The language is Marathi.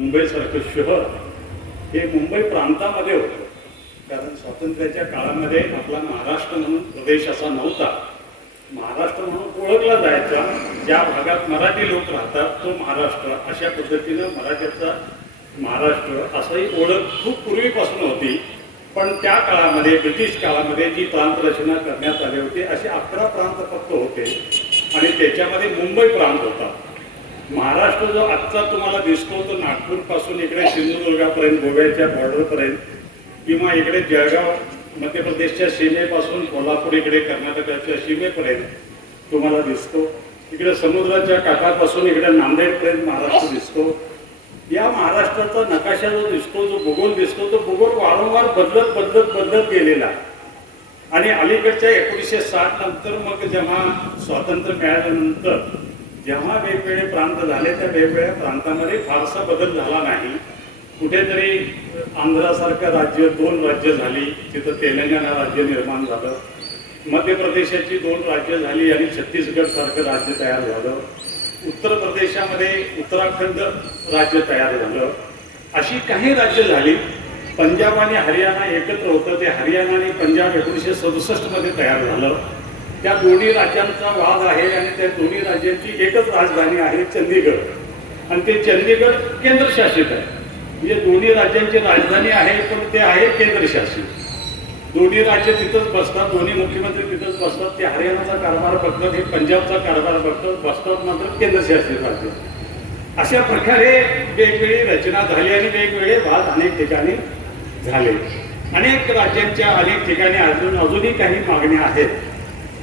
मुंबईसारखं शहर हे मुंबई प्रांतामध्ये होतं. कारण स्वातंत्र्याच्या काळामध्ये आपला महाराष्ट्र म्हणून प्रदेश असा नव्हता. महाराष्ट्र म्हणून ओळखला जायचा. ज्या भागात मराठी लोक राहतात तो महाराष्ट्र, अशा पद्धतीनं मराठ्याचा महाराष्ट्र असंही ओळख खूप पूर्वीपासून होती. पण त्या काळामध्ये ब्रिटिश काळामध्ये जी प्रांतरचना करण्यात आली होती असे 11 प्रांत फक्त होते आणि त्याच्यामध्ये मुंबई प्रांत होता. महाराष्ट्र जो आजचा तुम्हाला दिसतो तो नागपूरपासून इकडे सिंधुदुर्गापर्यंत, गोव्याच्या बॉर्डरपर्यंत, किंवा इकडे जळगाव मध्य प्रदेशच्या सीमेपासून कोल्हापूर इकडे कर्नाटकाच्या सीमेपर्यंत तुम्हाला दिसतो. इकडे समुद्राच्या काठापासून इकडे नांदेडपर्यंत महाराष्ट्र दिसतो. या महाराष्ट्राचा नकाशा जो दिसतो, जो भूगोल दिसतो, तो भूगोल वारंवार बदलत गेलेला. आणि अलीकडच्या 1960 नंतर मग जेव्हा स्वातंत्र्य मिळाल्यानंतर जेव्हा वेगवेगळे प्रांत झाले त्या वेगवेगळ्या प्रांतामध्ये फारसा बदल झाला नाही. कुठेतरी आंध्रासारखं राज्य 2 राज्य झाली, तिथं तेलंगणा राज्य निर्माण झालं. मध्य प्रदेशाची 2 राज्य झाली आणि छत्तीसगड सारखं राज्य तयार झालं. उत्तर प्रदेशामध्ये उत्तराखंड राज्य तयार झालं. अशी काही राज्य झाली. पंजाब आणि हरियाणा एकत्र होतं. ते हरियाणा आणि पंजाब 1967 मध्ये तयार झालं. त्या दोन्ही राज्यांचा वाद आहे आणि त्या दोन्ही राज्यांची एकच राजधानी आहे, चंदीगड. आणि ते चंदीगड केंद्रशासित आहे. म्हणजे दोन्ही राज्यांची राजधानी आहे पण ते आहे केंद्रशासित. दोन्ही राज्य तिथंच बसतात, दोन्ही मुख्यमंत्री तिथंच बसतात. ते हरियाणाचा कारभार बघतात, हे पंजाबचा कारभार बसतात, मात्र केंद्रशासित राज्य. अशा प्रकारे वेगवेगळी रचना झाली आणि वेगवेगळे वाद अनेक ठिकाणी झाले. अनेक राज्यांच्या अनेक ठिकाणी अजूनही काही मागण्या आहेत.